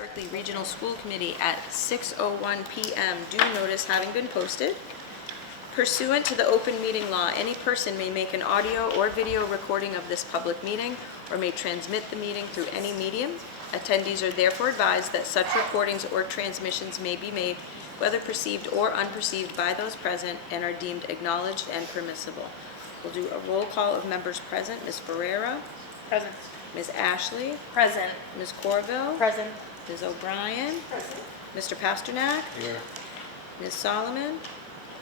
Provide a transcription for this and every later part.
Berkley Regional School Committee at 6:01 p.m. due notice having been posted. Pursuant to the open meeting law, any person may make an audio or video recording of this public meeting or may transmit the meeting through any medium. Attendees are therefore advised that such recordings or transmissions may be made, whether perceived or unperceived by those present, and are deemed acknowledged and permissible. We'll do a roll call of members present. Ms. Ferrera? Present. Ms. Ashley? Present. Ms. Corville? Present. Ms. O'Brien? Present. Mr. Pasternak? Here. Ms. Solomon?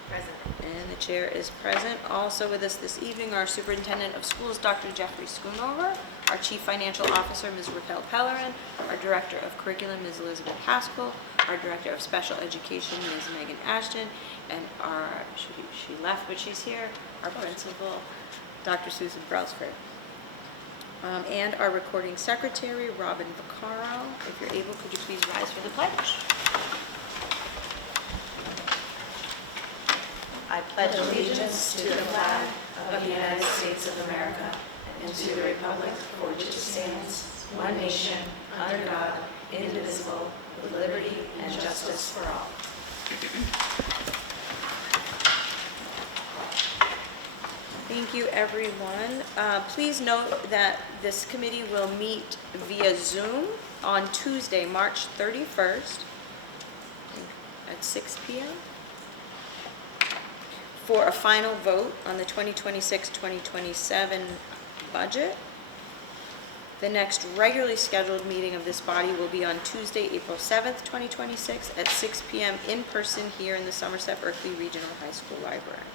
Present. And the chair is present. Also with us this evening, our Superintendent of Schools, Dr. Jeffrey Schoonover, our Chief Financial Officer, Ms. Raquel Pellerin, our Director of Curriculum, Ms. Elizabeth Haskell, our Director of Special Education, Ms. Megan Ashton, and our, she left, but she's here, our Principal, Dr. Susan Brailsford. And our Recording Secretary, Robin Vaccaro. If you're able, could you please rise for the pledge? I pledge allegiance to the flag of the United States of America and to the republic for which it stands, one nation, under God, indivisible, with liberty and justice for all. Thank you, everyone. Please note that this committee will meet via Zoom on Tuesday, March 31st at 6 p.m. for a final vote on the 2026-2027 budget. The next regularly scheduled meeting of this body will be on Tuesday, April 7th, 2026 at 6 p.m. in person here in the Somerset Berkley Regional High School Library.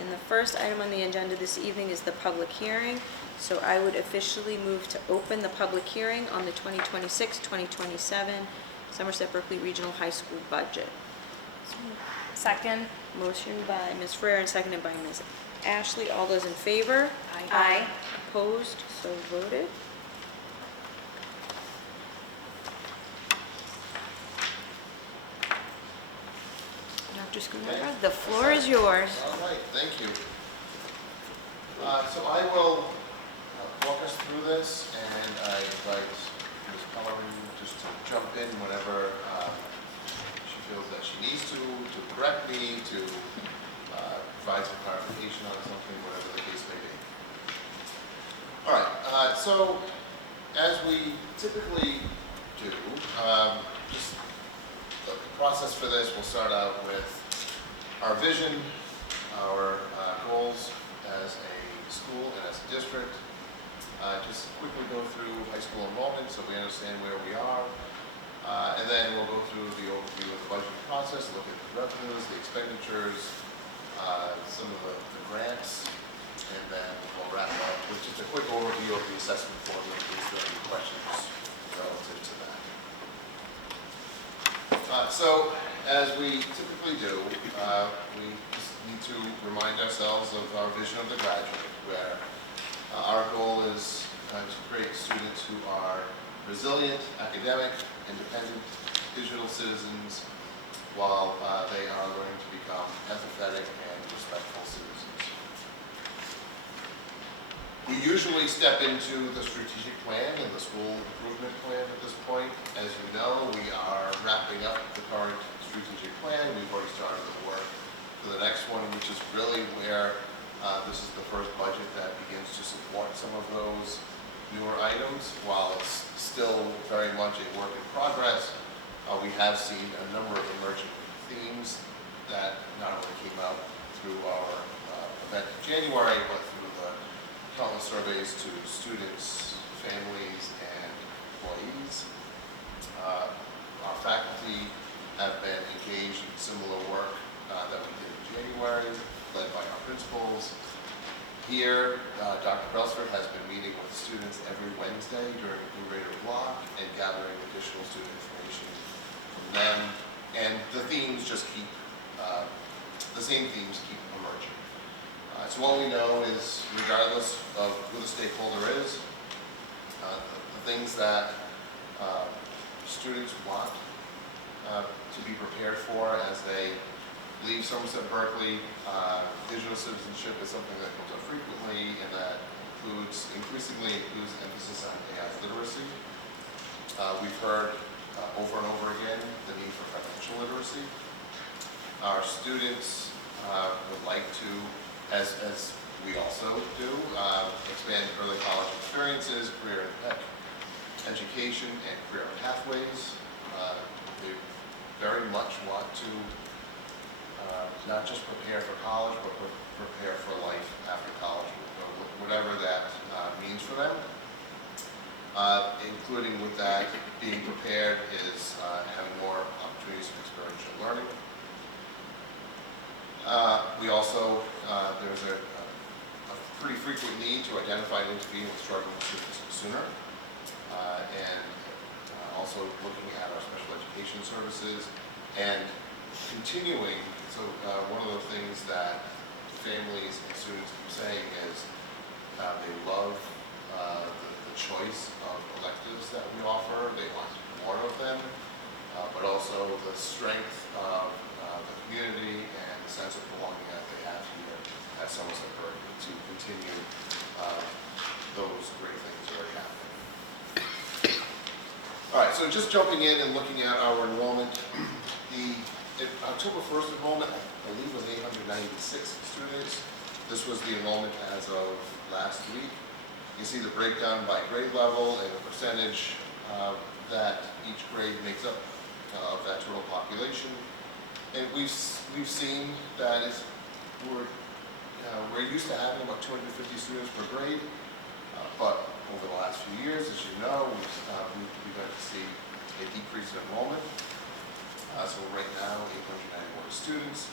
And the first item on the agenda this evening is the public hearing. So I would officially move to open the public hearing on the 2026-2027 Somerset Berkley Regional High School budget. Second. Motion by Ms. Ferrer and seconded by Ms. Ashley. All those in favor? Aye. Opposed? So voted. Dr. Schoonover, the floor is yours. All right, thank you. So I will walk us through this, and I invite Ms. Pellerin just to jump in whenever she feels that she needs to correct me, to provide some clarification on something, whatever the case may be. All right, so as we typically do, just the process for this, we'll start out with our vision, our goals as a school and as a district. Just quickly go through high school enrollment so we understand where we are. And then we'll go through the overview of the budget process, look at the revenues, the expenditures, some of the grants, and then we'll wrap up with just a quick overview of the assessment formula in case there are any questions relative to that. So, as we typically do, we just need to remind ourselves of our vision of the graduate, where our goal is to create students who are resilient, academic, independent, digital citizens, while they are learning to become empathetic and respectful citizens. We usually step into the strategic plan and the school improvement plan at this point. As you know, we are wrapping up the current strategic plan. We've already started the work for the next one, which is really where this is the first budget that begins to support some of those newer items. While it's still very much a work in progress, we have seen a number of emerging themes that not only came out through our event in January, but through the countless surveys to students, families, and employees. Our faculty have been engaged in similar work that we did in January, led by our principals. Here, Dr. Brailsford has been meeting with students every Wednesday during a numerator block and gathering additional student information from them. And the themes just keep, the same themes keep emerging. So what we know is, regardless of who the stakeholder is, the things that students want to be prepared for as they leave Somerset Berkley, digital citizenship is something that comes up frequently, and that increasingly includes emphasis on AI literacy. We've heard over and over again the need for financial literacy. Our students would like to, as we also do, expand early college experiences, career and tech education, and career pathways. They very much want to not just prepare for college, but prepare for life after college, whatever that means for them. Including with that, being prepared is having more opportunities for experiential learning. We also, there's a pretty frequent need to identify and intervene with struggling students sooner. And also looking at our special education services and continuing. So one of the things that families and students keep saying is they love the choice of electives that we offer. They want more of them, but also the strength of the community and the sense of belonging that they have here at Somerset Berkley to continue those great things that are happening. All right, so just jumping in and looking at our enrollment, the October 1st enrollment, I believe, was 896 students. This was the enrollment as of last week. You can see the breakdown by grade level and the percentage that each grade makes up of that total population. And we've seen that we're used to having about 250 students per grade, but over the last few years, as you know, we've begun to see a decrease in enrollment. So right now, 891 students.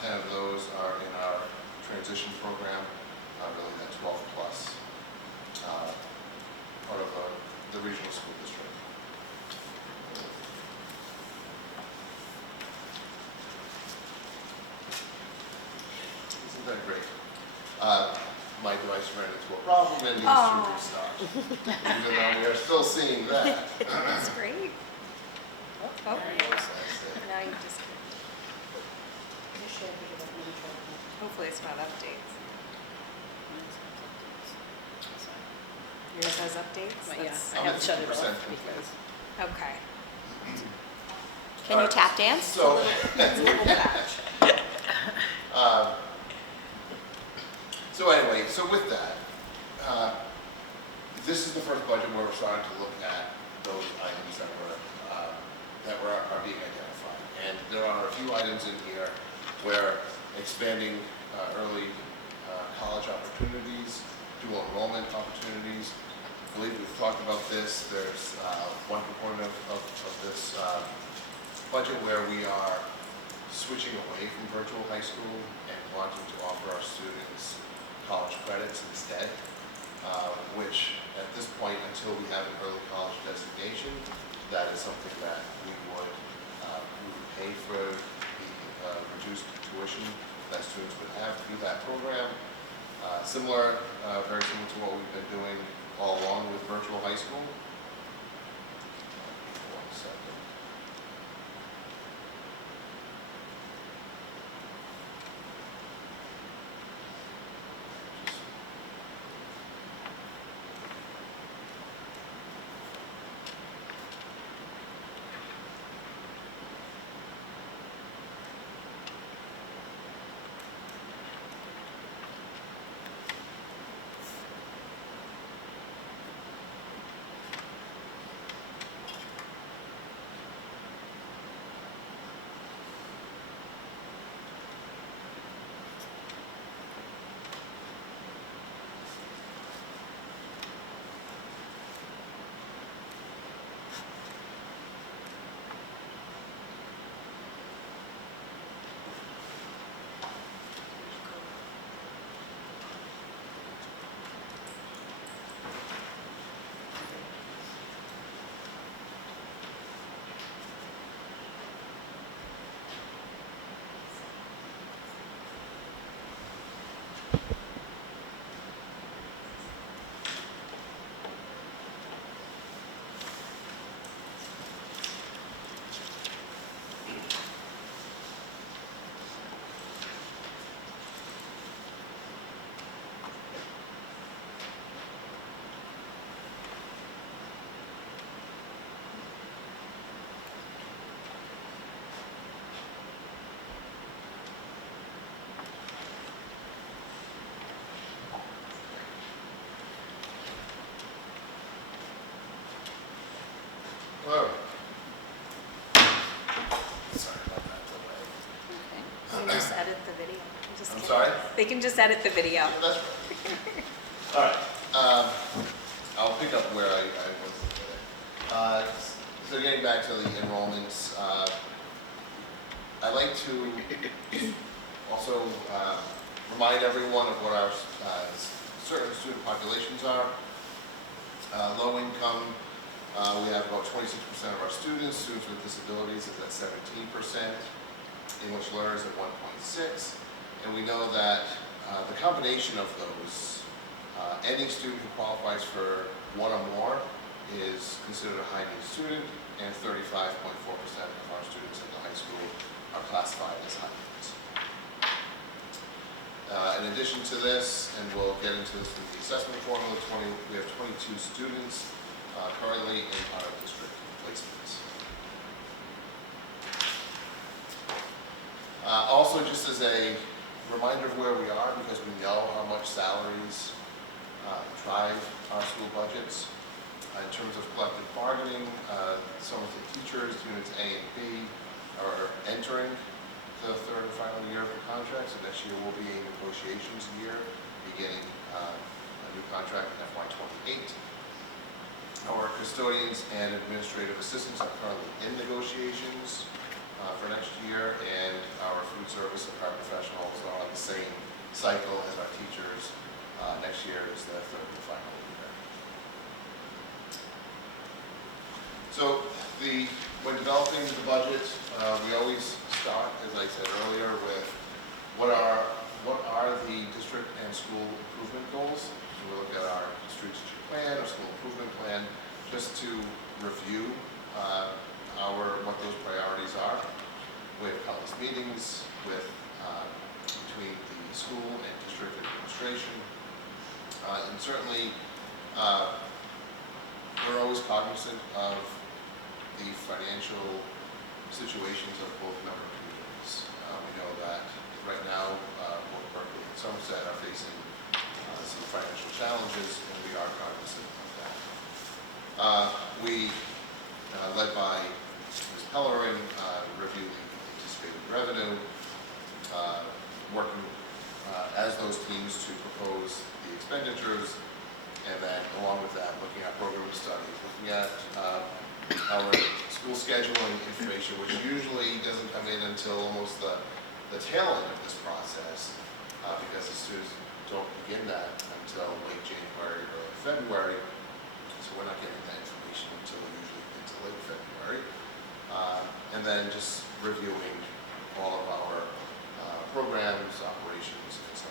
10 of those are in our transition program, really that 12 plus part of the regional school district. Isn't that great? My device ran into a problem and needs to restart. Even though we are still seeing that. That's great. Oh, now you just, hopefully it's not updates. Yours has updates? But yeah, That's- I have to shut it 50% off because Okay. Can you tap dance? So, it's a little patch. so anyway, so with that, this is the first budget where we're starting to look at those items that are being identified. And there are a few items in here where expanding early college opportunities, dual enrollment opportunities. I believe we've talked about this. There's one component of this budget where we are switching away from virtual high school and wanting to offer our students college credits instead, which at this point, until we have an early college designation, that is something that we would pay for the reduced tuition that students would have through that program. Similar, very similar to what we've been doing all along with virtual high school. One second. They can just edit the video. Yeah, that's right. All right, I'll pick up where I was today. So getting back to the enrollments, I'd like to also remind everyone of what our certain student populations are. Low income, we have about 26% of our students with disabilities is at 17%, English learners at 1.6%, and we know that the combination of those, any student who qualifies for one or more is considered a high needs student, and 35.4% of our students in the high school are classified as high needs. In addition to this, and we'll get into this in the assessment formula, we have 22 students currently in our district placements. Also, just as a reminder of where we are, because we know how much salaries drive our school budgets. In terms of collective bargaining, some of the teachers, units A and B, are entering the third and final year of the contract, so next year will be a negotiations year, beginning a new contract in FY28. Our custodians and administrative assistants are currently in negotiations for next year, and our food service and paraprofessionals are on the same cycle as our teachers. Next year is the third and final year. So when developing the budget, we always start, as I said earlier, with what are the district and school improvement goals. So we look at our strategic plan, our school improvement plan, just to review what those priorities are. We have countless meetings between the school and district administration, and certainly we're always cognizant of the financial situations of both member communities. We know that right now, both Berkeley and Somerset are facing some financial challenges, and we are cognizant of that. We, led by Ms. Pellerin, review the anticipated revenue, working as those teams to propose the expenditures, and then along with that, looking at program studies, looking at our school scheduling information, which usually doesn't come in until almost the tail end of this process, because the students don't begin that until late January or early February, so we're not getting that information until late February. And then just reviewing all of our programs, operations, and so on.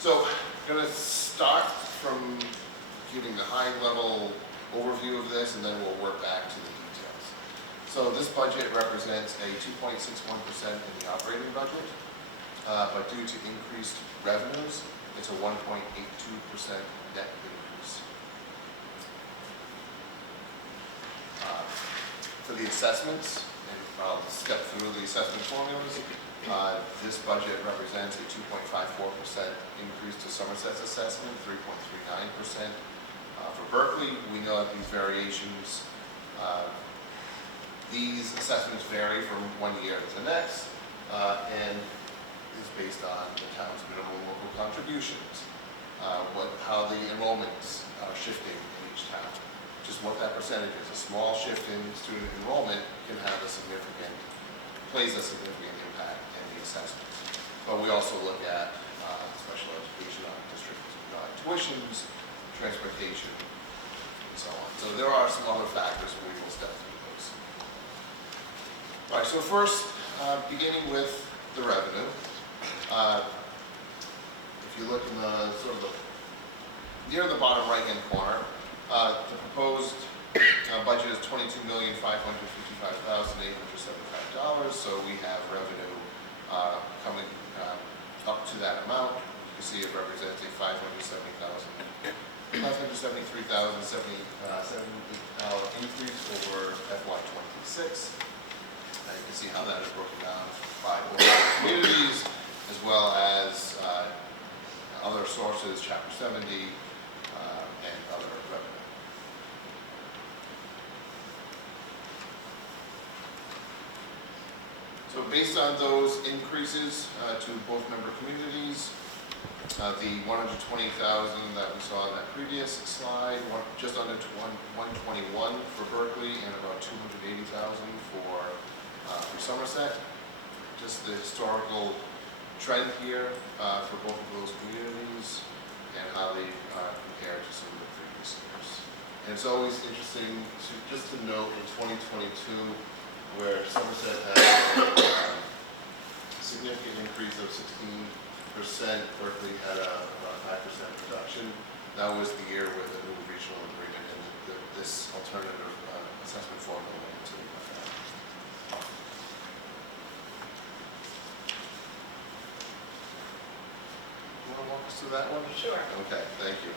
So I'm going to start from giving the high-level overview of this, and then we'll work back to the details. So this budget represents a 2.61% in the operating budget, but due to increased revenues, it's a 1.82% net increase. For the assessments, and I'll step through the assessment formulas, this budget represents a 2.54% increase to Somerset's assessment, 3.39%. For Berkeley, we know that these variations, these assessments vary from one year to the next, and is based on the town's minimum local contributions, how the enrollments are shifting in each town, just what that percentage is. A small shift in student enrollment plays a significant impact in the assessments. But we also look at special education on district tuitions, transportation, and so on. So there are some other factors, but we will step through those. All right, so first, beginning with the revenue. If you look in the near the bottom right-hand corner, the proposed budget is $22,555,875. So we have revenue coming up to that amount. You see it represents a $573,070 increase over FY26. And you can see how that is broken down by communities, as well as other sources, Chapter 70, and other revenue. So So based on those increases to both member communities, the 120,000 that we saw in that previous slide, just under 121 for Berkeley and about 280,000 for Somerset. Just the historical trend here for both of those communities and how they compare to some of the previous years. And it's always interesting just to note in 2022 where Somerset had a significant increase of 16%, Berkeley had about a 5% reduction. That was the year where the new regional agreement and this alternative assessment formula went into effect. You want to walk us through that one? Sure. Okay, thank you.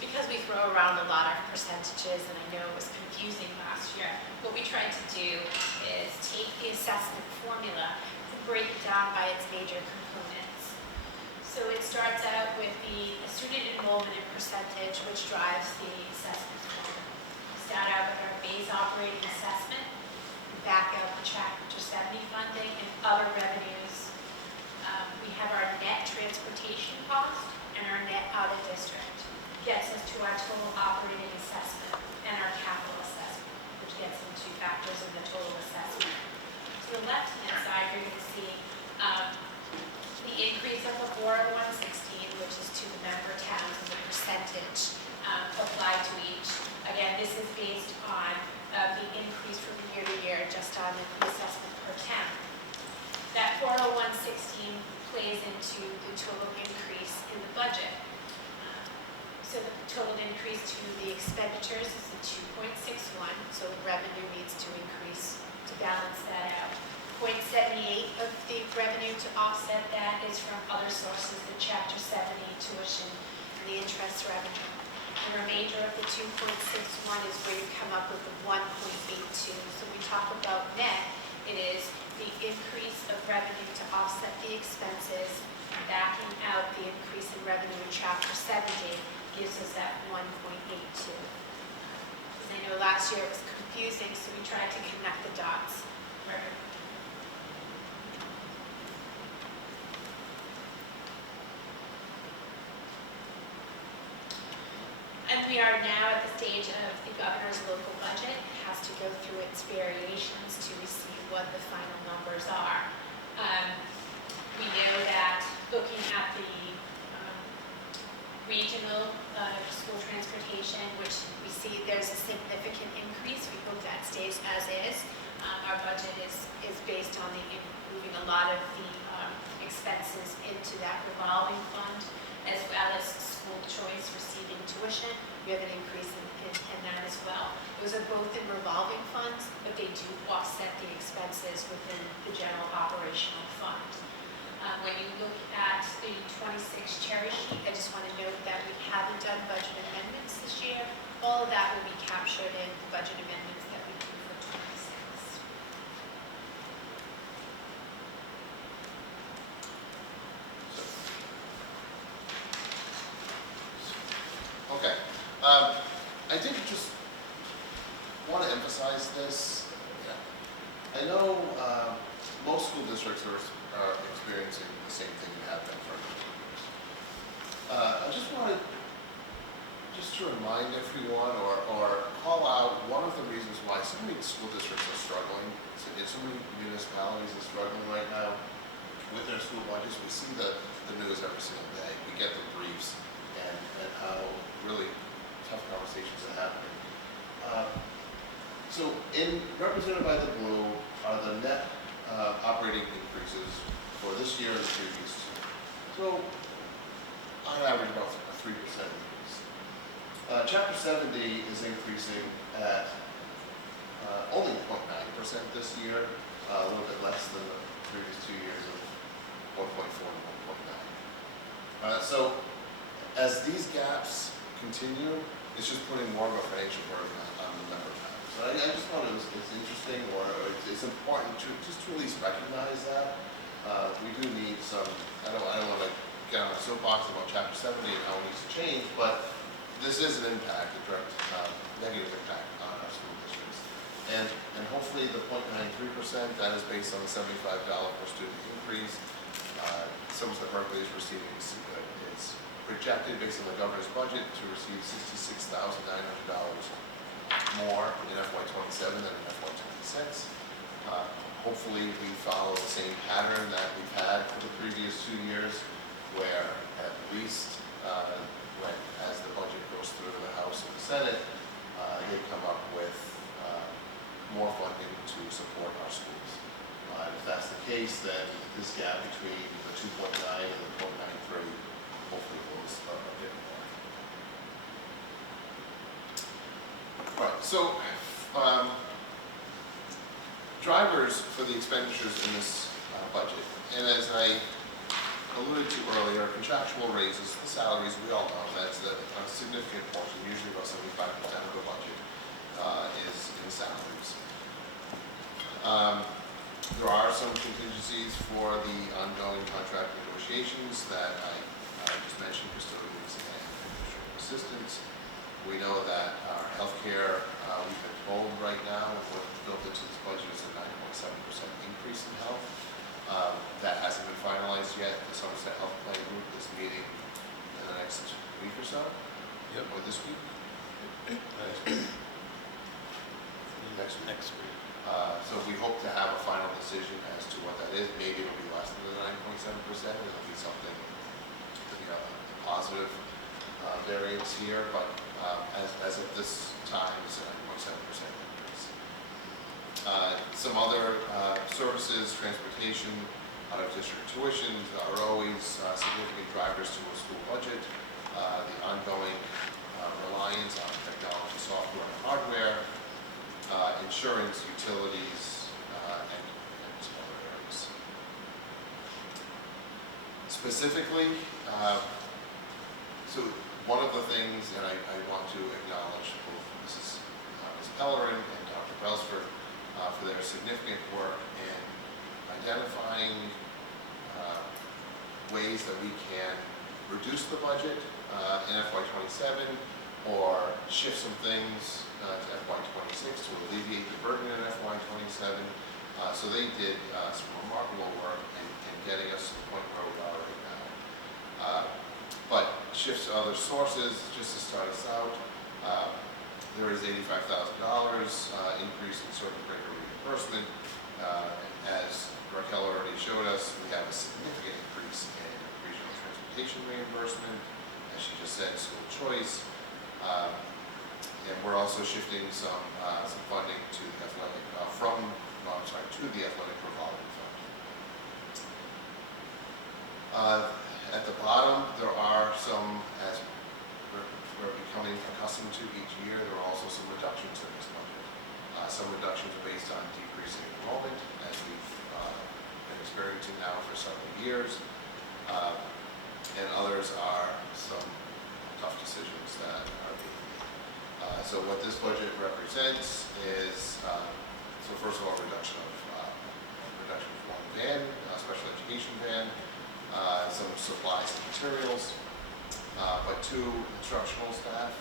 Because we throw around a lot of percentages, and I know it was confusing last year, what we tried to do is take the assessment formula and break it down by its major components. So it starts out with the student enrollment and percentage, which drives the assessment formula. We start out with our base operating assessment, we back out the Chapter 70 funding and other revenues. We have our net transportation cost and our net out of district. Gets us to our total operating assessment and our capital assessment, which gets into factors in the total assessment. To the left-hand side, you're going to see the increase of the 40116, which is to the member towns and the percentage applied to each. Again, this is based on the increase from year to year just on the assessment per town. That 40116 plays into the total increase in the budget. So the total increase to the expenditures is the 2.61, so the revenue needs to increase to balance that out. 0.78 of the revenue to offset that is from other sources, the Chapter 70 tuition and the interest revenue. The remainder of the 2.61 is where you come up with the 1.82. So we talk about net, it is the increase of revenue to offset the expenses, backing out the increase in revenue in Chapter 70 gives us that 1.82. Because I know last year it was confusing, so we tried to connect the dots. And we are now at the stage of the governor's local budget. It has to go through its variations to receive what the final numbers are. We know that looking at the regional school transportation, which we see there's a significant increase. We hope that stays as is. Our budget is based on moving a lot of the expenses into that revolving fund, as well as school choice receiving tuition. We have an increase in that as well. Those are both in revolving funds, but they do offset the expenses within the general operational fund. When you look at the 26 cherry sheet, I just want to note that we haven't done budget amendments this year. All of that will be captured in the budget amendments that we do for 26. Okay. I did just want to emphasize this. I know most school districts are experiencing the same thing we have been for a number of years. I just wanted to remind everyone or call out one of the reasons why so many school districts are struggling. So many municipalities are struggling right now with their school budgets. We see the news every single day. We get the briefs and how really tough conversations are happening. So represented by the blue are the net operating increases for this year and the previous year. So on average about a 3% increase. Chapter 70 is increasing at only 0.9% this year, a little bit less than the previous 2 years of 1.4 and 1.9. So as these gaps continue, it's just putting more of a financial burden on the member towns. So I just thought it's interesting, or it's important to just to at least recognize that. We do need some, I don't want to get on a soapbox about Chapter 70 and how it needs to change, but this is an impact, a direct negative impact on our school districts. And hopefully the 0.93%, that is based on the $75 per student increase. Somerset Berkley is receiving, is projected based on the governor's budget to receive $66,900 more in FY27 than in FY26. Hopefully we follow the same pattern that we've had for the previous 2 years, where at least as the budget goes through the House and the Senate, they come up with more funding to support our schools. And if that's the case, then this gap between the 2.9 and the 0.93 hopefully goes a bit more. Right, so drivers for the expenditures in this budget, and as I alluded to earlier, contractual raises, the salaries, we all know that's a significant portion, usually about 75% of the budget is in salaries. There are some contingencies for the ongoing contract negotiations that I just mentioned, custodians and administrative assistants. We know that our healthcare, we've been told right now, what built into this budget is a 9.7% increase in health. That hasn't been finalized yet. The Somerset Health Plan Group is meeting in the next week or so. Yep. Or this week. Next week. So we hope to have a final decision as to what that is. Maybe it'll be less than the 9.7%. It'll be something, positive variance here, but as of this time, it's a 9.7% increase. Some other services, transportation, out-of-district tuitions are always significant drivers to a school budget. The ongoing reliance on technology, software, and hardware, insurance, utilities, and some other areas. Specifically, so one of the things, and I want to acknowledge both Ms. Pellerin and Dr. Belsford for their significant work in identifying ways that we can reduce the budget in FY27 or shift some things to FY26 to alleviate the burden in FY27. So they did some remarkable work in getting us to the point where we are right now. But shifts to other sources, just to start us out, there is $85,000 increase in circuit breaker reimbursement. As Raquel already showed us, we have a significant increase in regional transportation reimbursement, as she just said, school choice. And we're also shifting some funding to the athletic, to the athletic revolving fund. At the bottom, there are some, as we're becoming accustomed to each year, there are also some reductions in this budget. Some reductions are based on decreasing enrollment, as we've been experiencing now for several years. And others are some tough decisions that are being made. So what this budget represents is, so first of all, reduction of one van, special education van, some supplies and materials, but 2 instructional staff.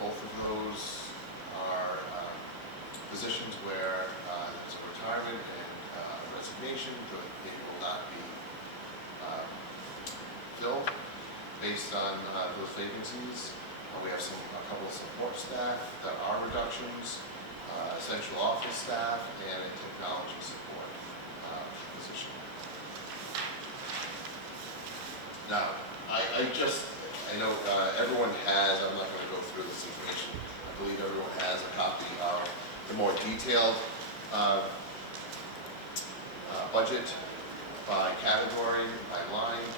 Both of those are positions where there's a retirement and resignation, but they will not be filled based on those vacancies. We have a couple of support staff that are reductions, central office staff, and a technology support position. Now, I know everyone has, I'm not going to go through this information, I believe everyone has a copy of the more detailed budget by category, by line.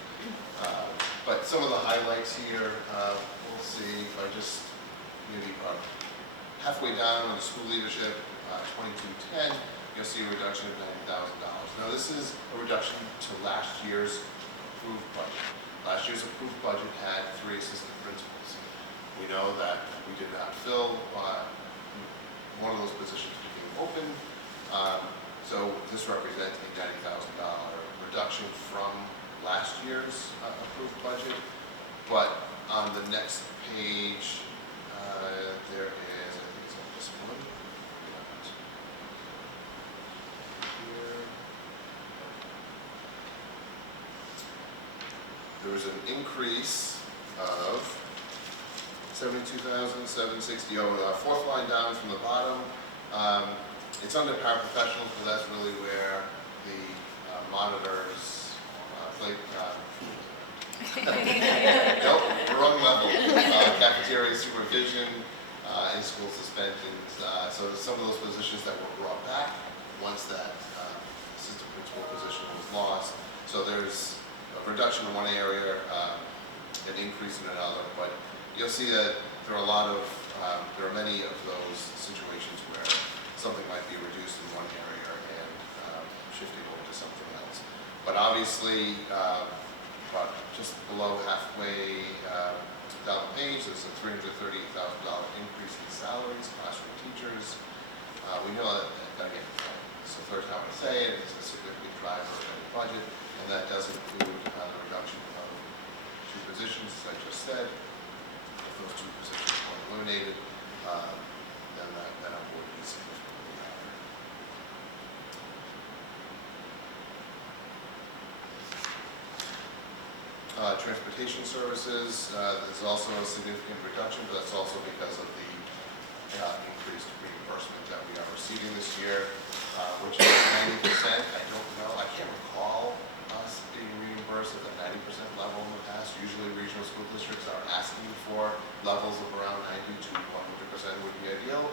But some of the highlights here, we'll see if I just maybe halfway down on the school leadership, 2210, you'll see a reduction of $90,000. Now this is a reduction to last year's approved budget. Last year's approved budget had 3 assistant principals. We know that we did not fill one of those positions became open. So this represents a $90,000 reduction from last year's approved budget. But on the next page, there is, I think it's on this one. there's an increase of $72,760. Fourth line down from the bottom. It's under paraprofessionals, because that's really where the monitors play. Nope, wrong level. Cafeteria supervision, in-school suspensions. So some of those positions that were brought back once that assistant principal position was lost. So there's a reduction in one area, an increase in another. But you'll see that there are many of those situations where something might be reduced in one area and shifting over to something else. But obviously, about just below halfway down the page, there's a $338,000 increase in salaries, classroom teachers. We know that, again, it's the third time I say it, it's a significant driver of any budget, and that does include the reduction of 2 positions, as I just said. If those 2 positions were eliminated, then that number would be significantly higher. Transportation services, there's also a significant reduction, but that's also because of the increased reimbursement that we are receiving this year, which is 90%. I don't know, I can't recall us being reimbursed at the 90% level in the past. Usually regional school districts are asking for levels of around 90 to 100% would be ideal.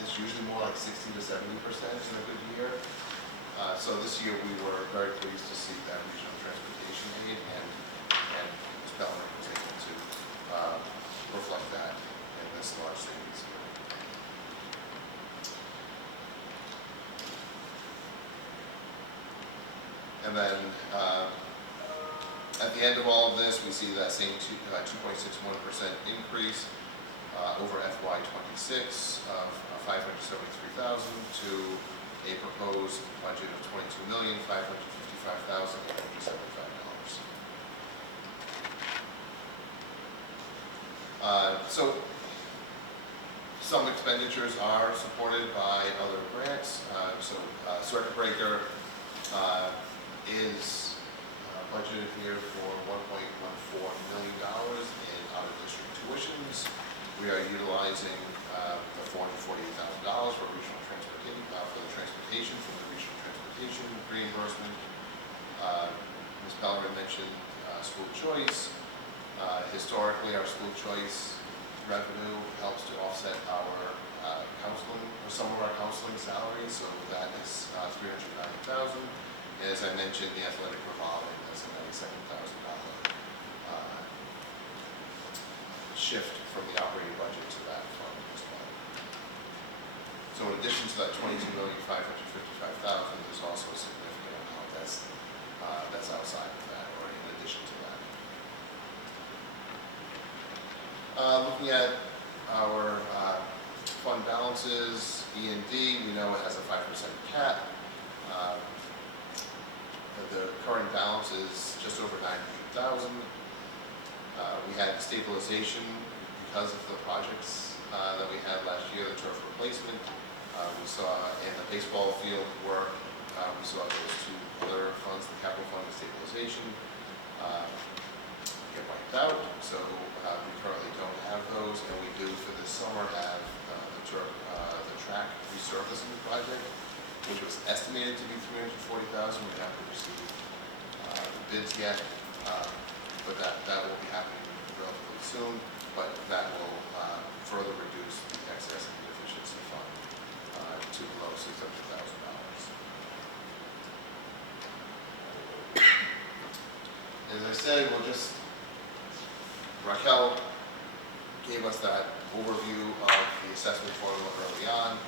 It's usually more like 60 to 70% in a good year. So this year we were very pleased to see that regional transportation aid, and Ms. Bellman was able to reflect that in this large savings here. And then at the end of all of this, we see that same 2.61% increase over FY26 of $573,000 to a proposed budget of $22,555,875. So some expenditures are supported by other grants. Circuit breaker is budgeted here for $1.14 million in out-of-district tuitions. We are utilizing the $448,000 for regional transportation, for the transportation from the regional transportation reimbursement. Ms. Pellerin mentioned school choice. Historically, our school choice revenue helps to offset our counseling, or some of our counseling salaries, so that is $390,000. And as I mentioned, the athletic revolving is a $97,000 shift from the operating budget to that fund as well. So in addition to that $22,555,000, there's also a significant amount that's outside of that, or in addition to that. Looking at our fund balances, E&D, we know it has a 5% cap. The current balance is just over $900,000. We had stabilization because of the projects that we had last year, the turf replacement. We saw in the baseball field work, we saw those 2 other funds, the capital fund and stabilization, get wiped out. So we currently don't have those, and we do for this summer have the track resurfacing project, which was estimated to be $340,000. We haven't received the bids yet, but that will be happening relatively soon. But that will further reduce the excess and deficiency fund to below $600,000. As I said, Raquel gave us that overview of the assessment formula early on.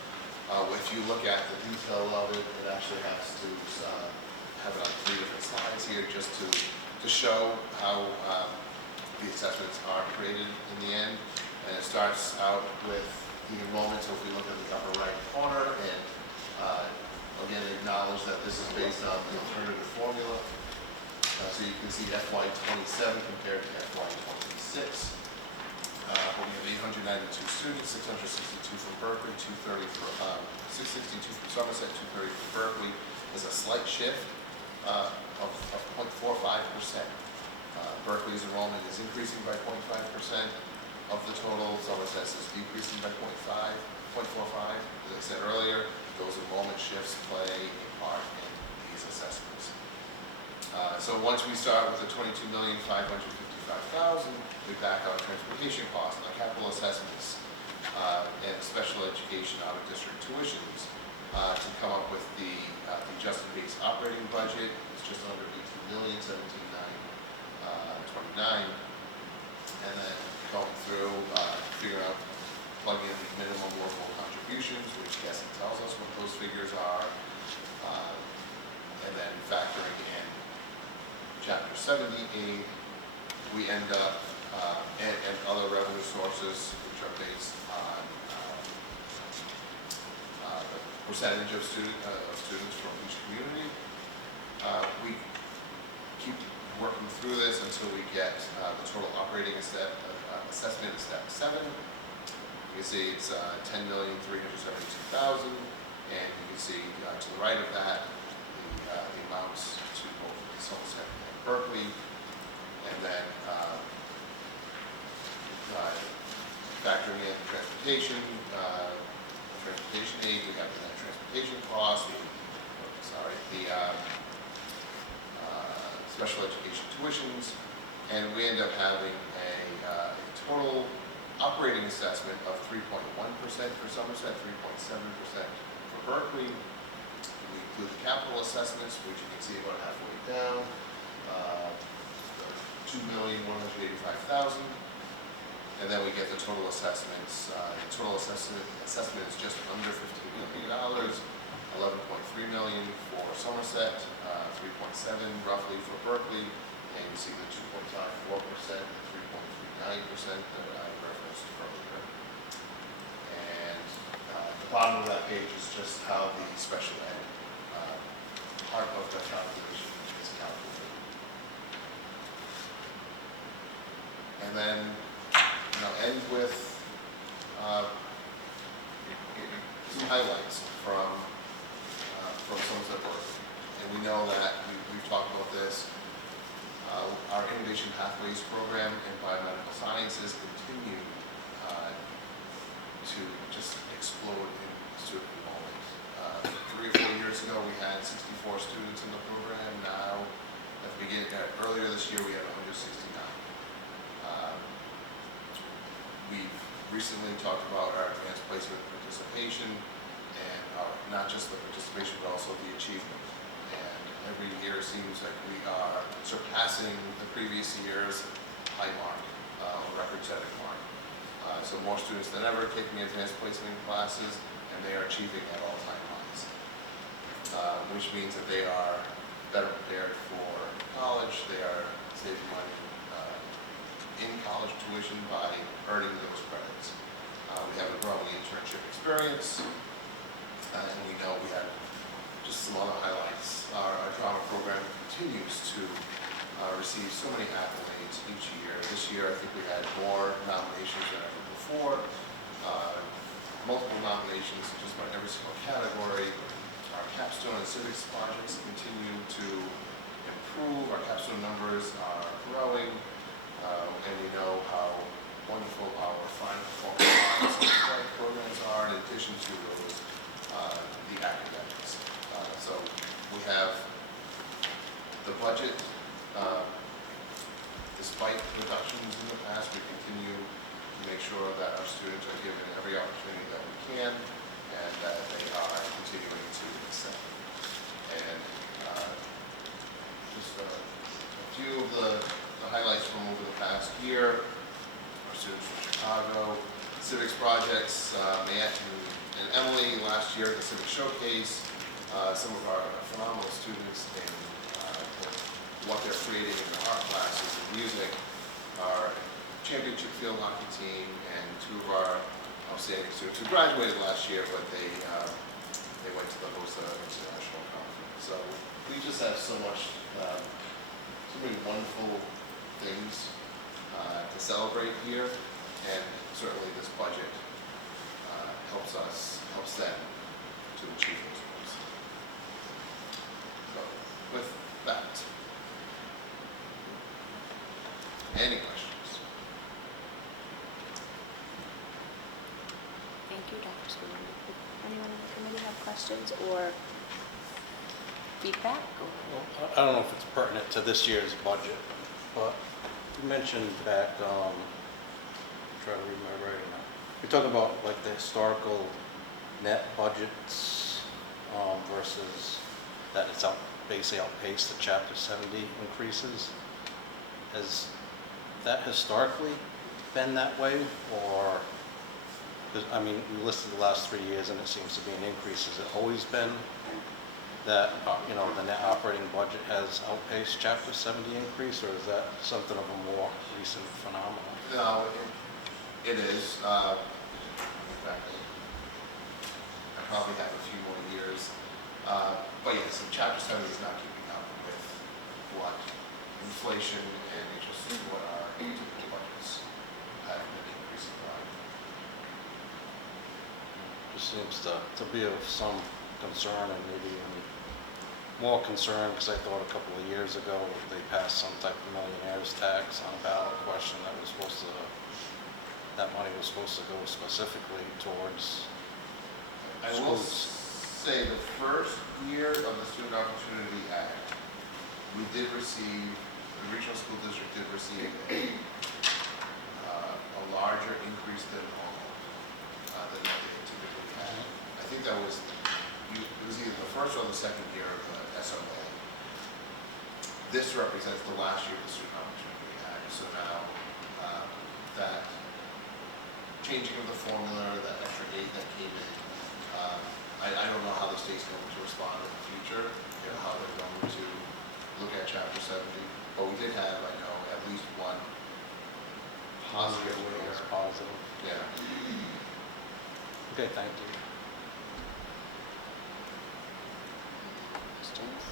If you look at the detail of it, it actually has to have it on 3 different slides here just to show how the assessments are created in the end. And it starts out with the enrollment. So if we look at the upper right corner, and again acknowledge that this is based on the alternative formula. So you can see FY27 compared to FY26. We have 892 students, 662 from Berkeley, 662 from Somerset, 230 from Berkeley. There's a slight shift of 0.45% Berkeley's enrollment is increasing by 0.5% of the total. Somerset's is decreasing by 0.45. As I said earlier, those enrollment shifts play a part in these assessments. So once we start with the $22,555,000, we back out transportation costs, our capital assessments, and special education out-of-district tuitions to come up with the adjusted base operating budget. It's just under $18,017,929, and then going through, figuring out, plugging in the minimum local contributions, which Cassie tells us what those figures are, and then factoring in Chapter 78, we end up, and other revenue sources, which are based on the percentage of students from each community. We keep working through this until we get the total operating assessment in step 7. You can see it's $10,372,000, and you can see to the right of that the amounts to both Somerset and Berkeley, and then factoring in transportation aid, we have the net transportation cost, the special education tuitions, and we end up having a total operating assessment of 3.1% for Somerset, 3.7% for Berkeley. We include the capital assessments, which you can see about halfway down, $2,185,000, and then we get the total assessments. The total assessment is just under $15 million, $11.3 million for Somerset, 3.7 roughly for Berkeley, and you see the 2.54% and 3.39% that I referenced earlier. And the bottom of that page is just how the special ed part of the calculation is calculated. And then end with some highlights from Somerset Berkley. And we know that we've talked about this. Our Innovation Pathways program in biomedical sciences continue to just explode in student enrollment. 3 or 4 years ago, we had 64 students in the program. Now, earlier this year, we had 169. We've recently talked about our advanced placement participation, and not just the participation, but also the achievement. And every year it seems like we are surpassing the previous year's high mark, record-setting mark. So more students than ever taking advanced placement classes, and they are achieving at all-time highs, which means that they are better prepared for college. They are saving money in college tuition by earning those credits. We have a growing internship experience, and we know we have just some other highlights. Our drama program continues to receive so many accolades each year. This year, I think we had more nominations than ever before. Multiple nominations in just about every single category. Our capstone and civics projects continue to improve. Our capstone numbers are growing. And we know how wonderful our fine performance programs are, in addition to those, the academics. So we have the budget. Despite reductions in the past, we continue to make sure that our students are given every opportunity that we can, and that they are continuing to excel. And just a few of the highlights from over the past year. Our students from Chicago, civics projects, Mayette and Emily last year at the Civic Showcase. Some of our phenomenal students in what they're creating in their art classes and music. Our championship field hockey team and 2 of our outstanding students who graduated last year, but they went to the HOSA International Conference. So we just have so many wonderful things to celebrate here, and certainly this budget helps them to achieve those goals. So with that, Any questions? Thank you, Dr. Scolari. Would anyone on the committee have questions or feedback? Well, I don't know if it's pertinent to this year's budget, but you mentioned back, try to read my writing now. We talk about like the historical net budgets versus that it's basically outpaced the Chapter 70 increases. Has that historically been that way, or, because, I mean, we listed the last 3 years and it seems to be an increase. Has it always been that, the net operating budget has outpaced Chapter 70 increase, or is that something of a more recent phenomenon? No, it is. In fact, I probably have a few more years. But yes, Chapter 70 is not keeping up with what inflation and just what our typical budgets have been increasing by. Just seems to be of some concern, and maybe even more concern, because I thought a couple of years ago they passed some type of millionaire's tax on a ballot question that money was supposed to go specifically towards I will schools. say the first year of the Student Opportunity Act, we did receive, the regional school district did receive a larger increase than normal, than what they typically had. I think that was, it was either the first or the second year of the SOA. This represents the last year of the Student Opportunity Act, so now that changing of the formula, that extra aid that came in, I don't know how the state's going to respond in the future, how they're going to look at Chapter 70, but we did have, I know, at least one positive It was year. positive. Yeah. Okay, thank you. Questions?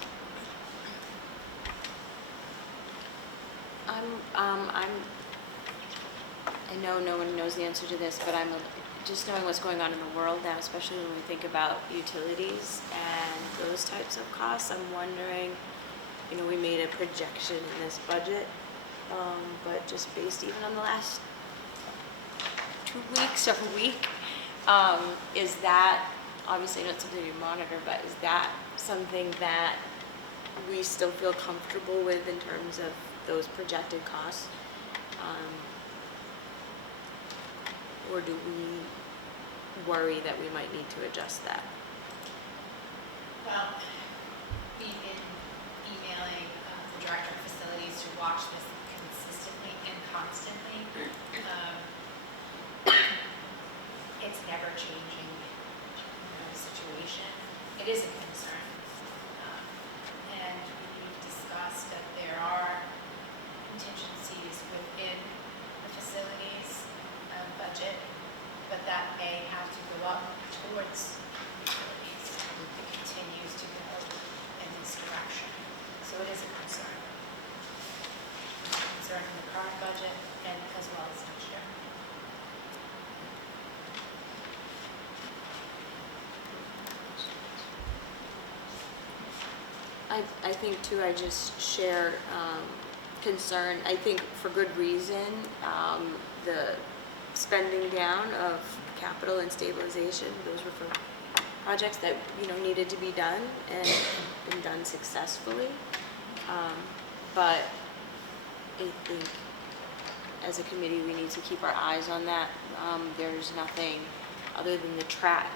I know no one knows the answer to this, but just knowing what's going on in the world now, especially when we think about utilities and those types of costs, I'm wondering, we made a projection in this budget, but just based even on the last 2 weeks or a week, is that, obviously not something we monitor, but is that something that we still feel comfortable with in terms of those projected costs? Or do we worry that we might need to adjust that? Well, we've been emailing the director of facilities to watch this consistently and constantly. It's never changing situation. It is a concern. And we've discussed that there are contingencies within the facilities budget, but that may have to go up towards utilities. It continues to go in this direction. So it is a concern. Concern in the current budget and as well as next year. I think too, I just share concern, I think for good reason, the spending down of capital and stabilization, those were for projects that, needed to be done and been done successfully. But I think as a committee, we need to keep our eyes on that. There's nothing other than the track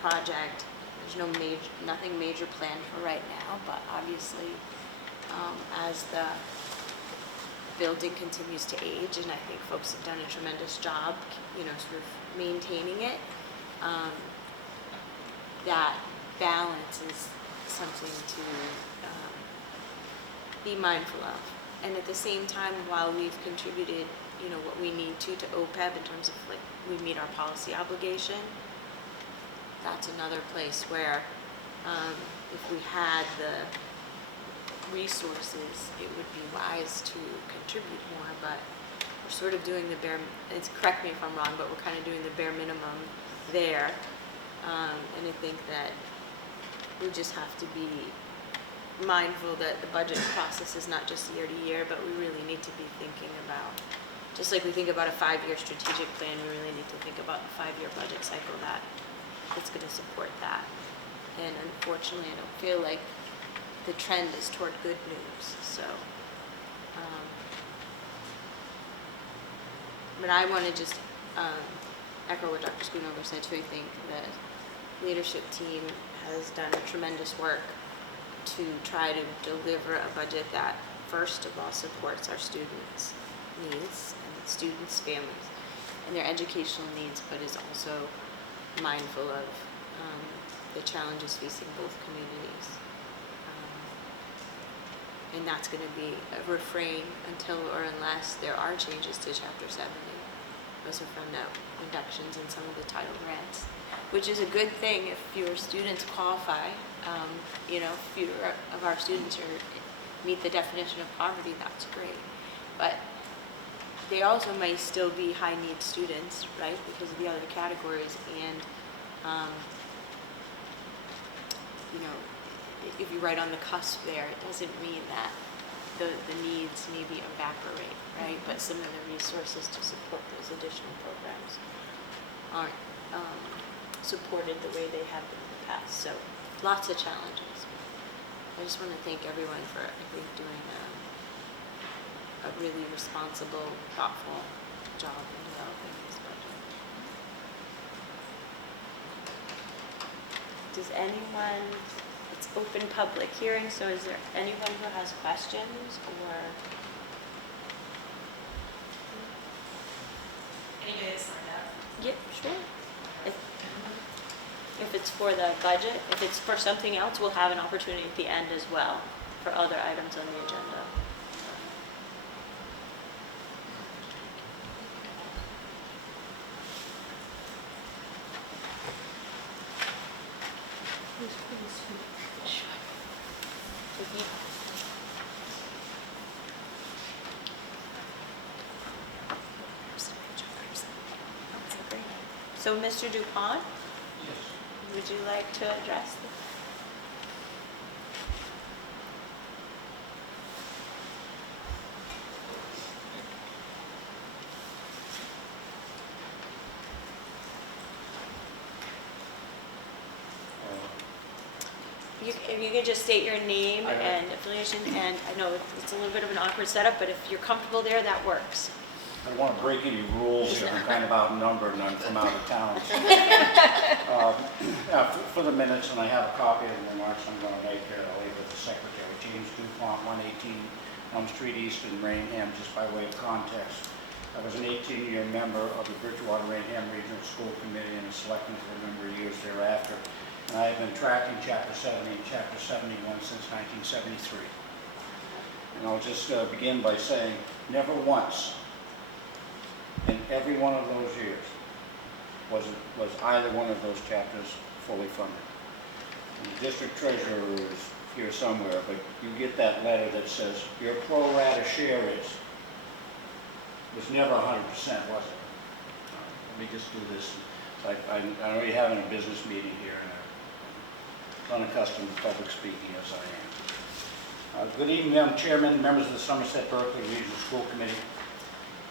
project. There's nothing major planned for right now, but obviously, as the building continues to age, and I think folks have done a tremendous job, sort of maintaining it, that balance is something to be mindful of. And at the same time, while we've contributed, what we need to OPEB in terms of we meet our policy obligation, that's another place where if we had the resources, it would be wise to contribute more, but we're sort of doing the correct me if I'm wrong, but we're kind of doing the bare minimum there. And I think that we just have to be mindful that the budget process is not just year to year, but we really need to be thinking about, just like we think about a 5-year strategic plan, we really need to think about the 5-year budget cycle that's going to support that. And unfortunately, I don't feel like the trend is toward good news, so. But I want to just echo what Dr. Schoonover said too. I think the leadership team has done tremendous work to try to deliver a budget that first of all supports our students' needs and students' families and their educational needs, but is also mindful of the challenges facing both communities. And that's going to be a refrain until or unless there are changes to Chapter 70. Those are from the reductions in some of the title grants, which is a good thing if fewer students qualify. If fewer of our students meet the definition of poverty, that's great. But they also may still be high-need students, right, because of the other categories. And, if you're right on the cusp there, it doesn't mean that the needs maybe evaporate, right? But some of the resources to support those additional programs aren't supported the way they have been in the past. So lots of challenges. I just want to thank everyone for, I think, doing a really responsible, thoughtful job in developing this budget. Does anyone, it's open public hearing, so is there anyone who has questions or? Anybody that's signed up? Yeah, sure. If it's for the budget, if it's for something else, we'll have an opportunity at the end as well for other items on the agenda. So, Mr. DuPont? Yes. Would you like to address this? If you could just state your name and affiliation, and I know it's a little bit of an awkward setup, but if you're comfortable there, that works. I don't want to break any rules here. I'm kind of outnumbered and I'm from out of town. For the minutes, and I have a copy of the remarks I'm going to make here, I'll leave it with the secretary. James DuPont, 118 Elm Street East in Rainham, just by way of context. I was an 18-year member of the Bridgewater-Rainham Regional School Committee and was selected for a number of years thereafter. And I have been tracking Chapter 70 and Chapter 71 since 1973. And I'll just begin by saying, never once in every one of those years was either one of those chapters fully funded. And the district treasurer is here somewhere, but you get that letter that says your pro rata share was never 100%, was it? Let me just do this. I know you're having a business meeting here, and I'm unaccustomed to public speaking as I am. Good evening, Madam Chairman, members of the Somerset Berkley Regional School Committee.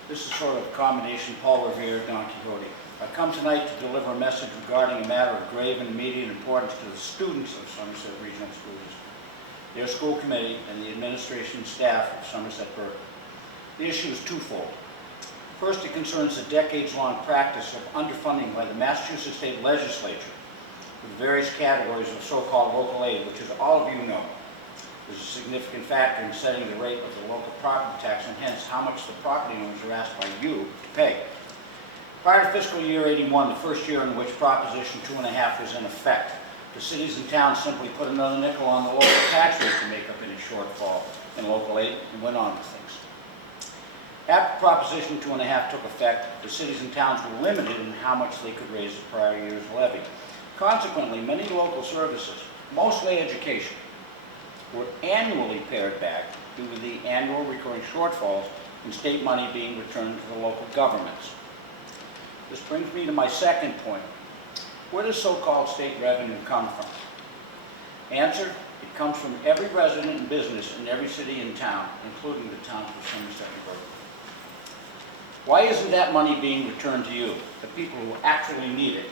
This is sort of a combination Paul Revere, Don Quixote. I come tonight to deliver a message regarding a matter of grave and immediate importance to the students of Somerset Regional School District, their school committee, and the administration and staff of Somerset Berkley. The issue is twofold. First, it concerns the decades-long practice of underfunding by the Massachusetts State Legislature with various categories of so-called local aid, which, as all of you know, is a significant factor in setting the rate of the local property tax and hence how much the property owners are asked by you to pay. Prior to fiscal year 81, the first year in which Proposition 2.5 was in effect, the cities and towns simply put another nickel on the local tax rate to make up any shortfall in local aid and went on with things. After Proposition 2.5 took effect, the cities and towns were limited in how much they could raise the prior year's levy. Consequently, many local services, mostly education, were annually pared back due to the annual recurring shortfalls in state money being returned to the local governments. This brings me to my second point. Where does so-called state revenue come from? Answer, It comes from every resident and business in every city and town, including the towns of Somerset and Berkley. Why isn't that money being returned to you, the people who actually need it,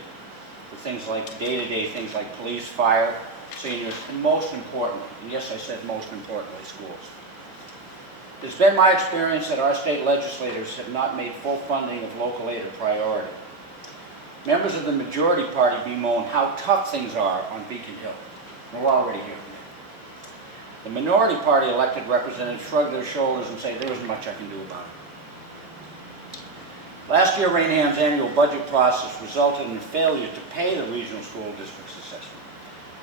for things like day-to-day things like police, fire, seniors, and most importantly, and yes, I said most importantly, schools? It's been my experience that our state legislators have not made full funding of local aid a priority. Members of the majority party bemoan how tough things are on Beacon Hill. We're already hearing it. The minority party elected representatives shrug their shoulders and say there isn't much I can do about it. Last year, Rainham's annual budget process resulted in a failure to pay the regional school district's assessment.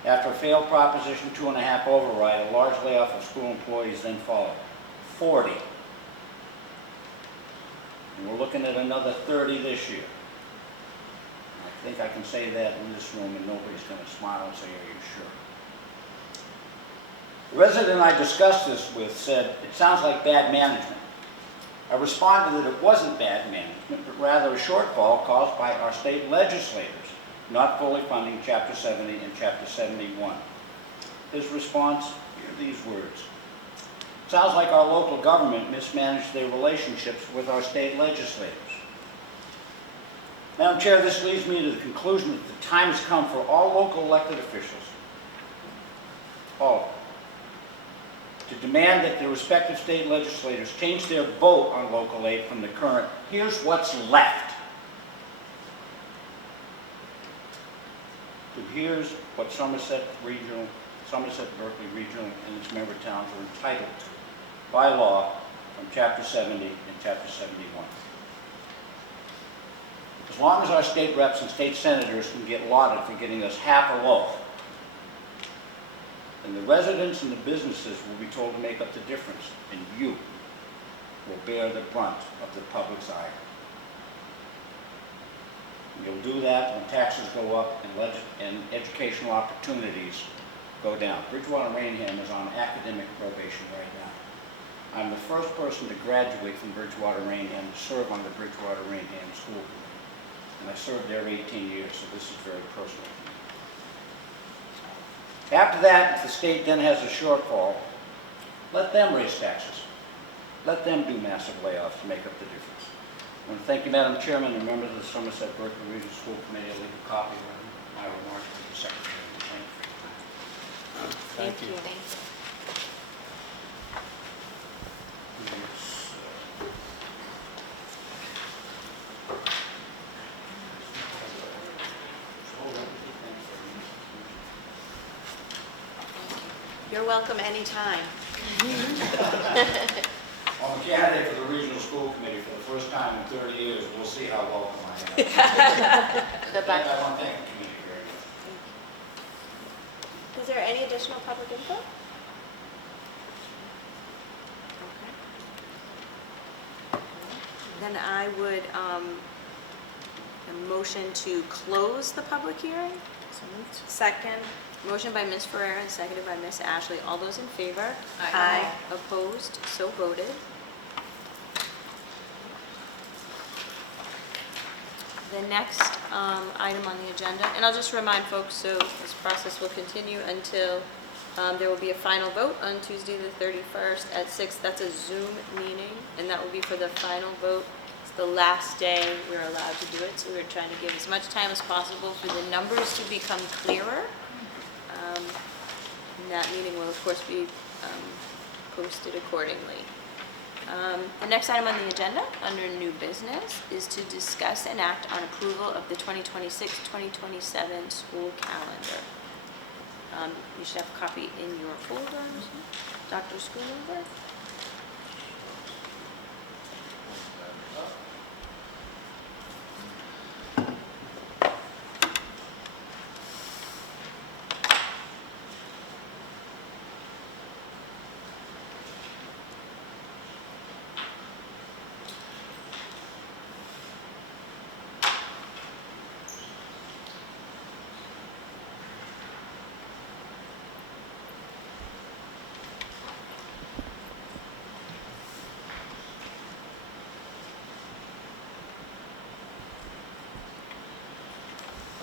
After a failed Proposition 2.5 override, a large layoff of school employees then followed. 40. And we're looking at another 30 this year. I think I can say that in this room and nobody's going to smile and say, are you sure? The resident I discussed this with said, it sounds like bad management. I responded that it wasn't bad management, but rather a shortfall caused by our state legislators not fully funding Chapter 70 and Chapter 71. His response, here are these words. Sounds like our local government mismanaged their relationships with our state legislators. Madam Chair, this leads me to the conclusion that the time has come for all local elected officials, all of them, to demand that their respective state legislators change their vote on local aid from the current, here's what's left, to here's what Somerset Berkley Regional and its member towns are entitled to by law from Chapter 70 and Chapter 71. As long as our state reps and state senators can get lauded for getting us half a loaf, then the residents and the businesses will be told to make up the difference, and you will bear the brunt of the public's ire. And you'll do that when taxes go up and educational opportunities go down. Bridgewater Rainham is on academic probation right now. I'm the first person to graduate from Bridgewater Rainham to serve on the Bridgewater Rainham School Committee. And I served there 18 years, so this is very personal to me. After that, if the state then has a shortfall, let them raise taxes. Let them do massive layoffs to make up the difference. I want to thank you, Madam Chairman, and members of the Somerset Berkley Regional School Committee. I'll leave a copy of my remarks with the Secretary. Thank you for your time. Thank you. Thank you. You're welcome anytime. I'm a candidate for the Regional School Committee for the first time in 30 years. We'll see how welcome I am. The I budget. want to thank the committee very much. Is there any additional public input? Okay. Then I would, a motion to close the public hearing? Second. Motion by Ms. Ferrera and seconded by Ms. Ashley. All those in favor? Aye. Opposed? So voted. The next item on the agenda, and I'll just remind folks, so this process will continue until there will be a final vote on Tuesday the 31st at 6. That's a Zoom meeting, and that will be for the final vote. It's the last day we're allowed to do it, so we're trying to give as much time as possible for the numbers to become clearer. And that meeting will, of course, be posted accordingly. The next item on the agenda, under new business, is to discuss and act on approval of the 2026-2027 school calendar. You should have a copy in your folders. Dr. Schoonover?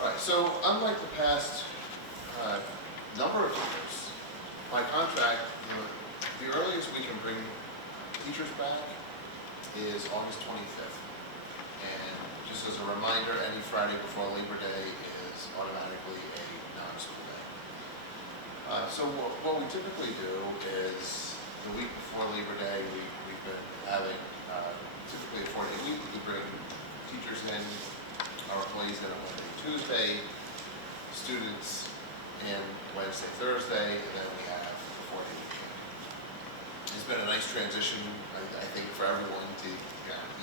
All right, so unlike the past number of years, by contract, the earliest we can bring teachers back is August 25th. And just as a reminder, any Friday before Labor Day is automatically a non-school day. So what we typically do is the week before Labor Day, we've been having typically a 4-day week. We bring teachers in, our employees in on Monday, Tuesday, students in Wednesday, Thursday, and then we have the 4-day weekend. It's been a nice transition, I think, for everyone to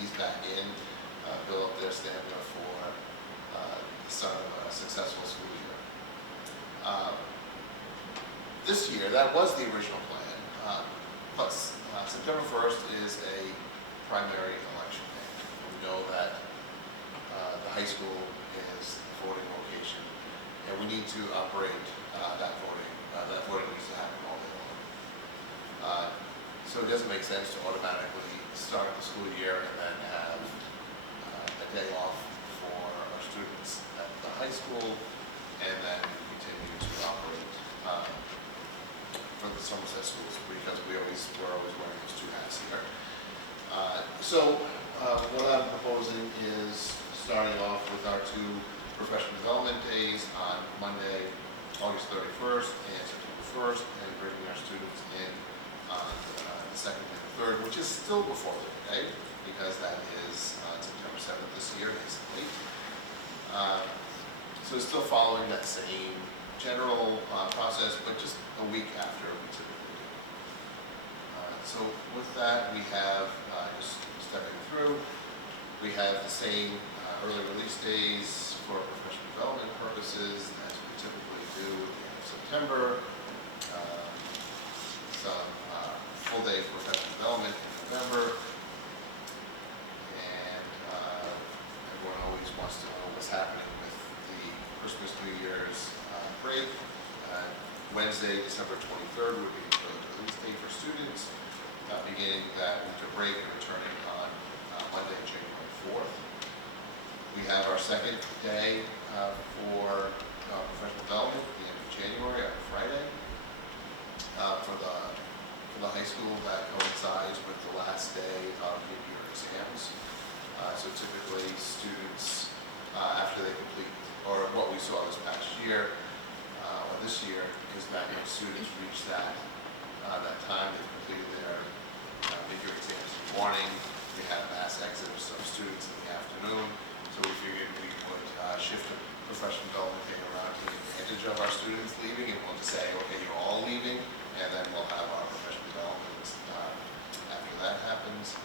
ease back in, build up their stamina for the start of a successful school year. This year, that was the original plan, but September 1st is a primary election day. We know that the high school is a voting location, and we need to operate that voting. That voting needs to happen all day long. So it doesn't make sense to automatically start the school year and then have a day off for our students at the high school, and then continue to operate for the Somerset schools, because we're always wearing those two hats here. So what I'm proposing is starting off with our two professional development days on Monday, August 31st and September 1st, and bringing our students in on the 2nd and 3rd, which is still before Labor Day, because that is September 7th this year, basically. So it's still following that same general process, but just a week after we typically do. So with that, we have, just stepping through, we have the same early release days for professional development purposes as we typically do at the end of September. Some full day for professional development in November. And everyone always wants to know what's happening with the Christmas, New Year's break. Wednesday, December 23rd would be the release day for students, beginning that winter break and returning on Monday, January 4th. We have our second day for professional development at the end of January on Friday. For the high school, that coincides with the last day of mid-year exams. So typically students, after they complete, or what we saw this past year, or this year, is that students reach that time, they've completed their mid-year exams in the morning. We have mass exodus of students in the afternoon. So we figured we would shift the professional development day around to take advantage of our students leaving, and we'll just say, okay, you're all leaving, and then we'll have our professional development after that happens.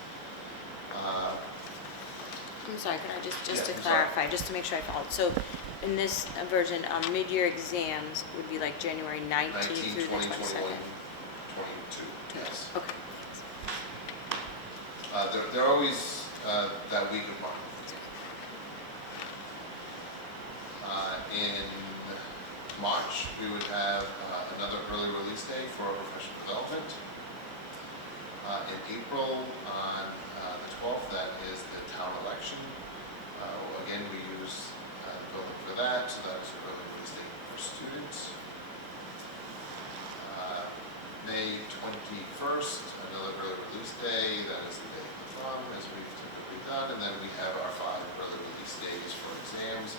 I'm sorry, can I just Yeah, to I'm sorry. clarify, just to make sure I followed. So in this version, mid-year exams would be like January 19th 19, through 20, the 21, 22nd? 22, yes. Okay. They're always that week of March. In March, we would have another early release day for professional development. In April, on the 12th, that is the town election. Again, we use the building for that, so that is an early release day for students. May 21st, another early release day. That is the day of the prom, as we've typically done. And then we have our 5 early release days for exams.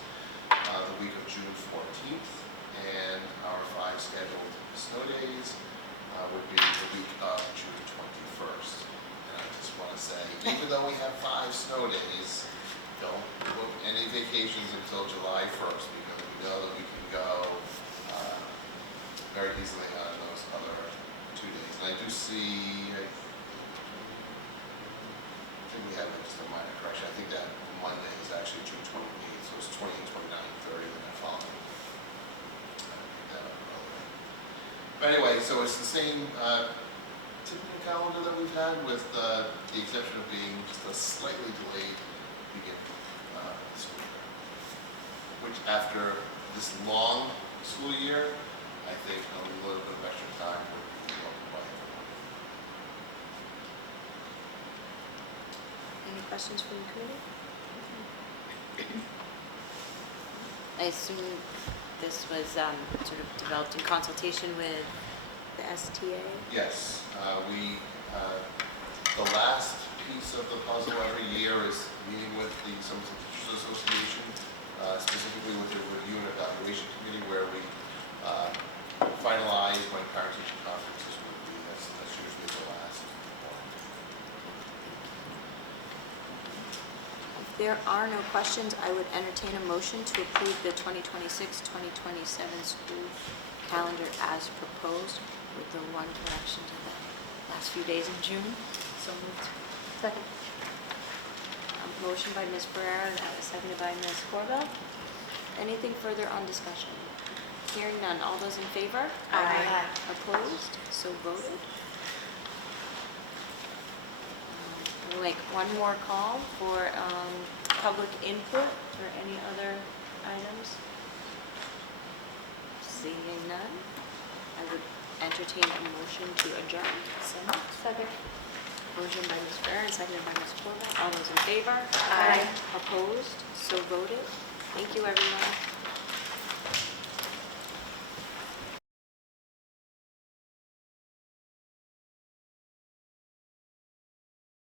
The week of June 14th, and our 5 scheduled snow days would be the week of June 21st. And I just want to say, even though we have 5 snow days, don't book any vacations until July 1st, because we know that we can go very easily on those other 2 days. And I do see, I think we have just a minor correction. I think that Monday is actually June 28th, so it's 28, 29, 30, and then following. I picked that up earlier. But anyway, so it's the same typical calendar that we've had, with the exception of being just a slightly delayed beginning school year. Which, after this long school year, I think a little bit of extra time would be welcomed by everyone. Any questions from the committee? I assume this was sort of developed in consultation with the STA. Yes, the last piece of the puzzle every year is meeting with the Somerset Teachers Association, specifically with the review and evaluation committee, where we finalize when parent-teacher conferences will be. That's usually the last one. If there are no questions, I would entertain a motion to approve the 2026-2027 school calendar as proposed, with the one correction to the last few days in June. So moved. Second. Motion by Ms. Ferrera, and that was seconded by Ms. Corbell. Anything further on discussion? Hearing none. All those in favor? Aye. Opposed? So voted. We'll make one more call for public input or any other items. Seeing none, I would entertain a motion to adjourn. So moved. Second. Motion by Ms. Ferrer and seconded by Ms. Corbett. All those in favor? Aye. Opposed? So voted. Thank you, everyone.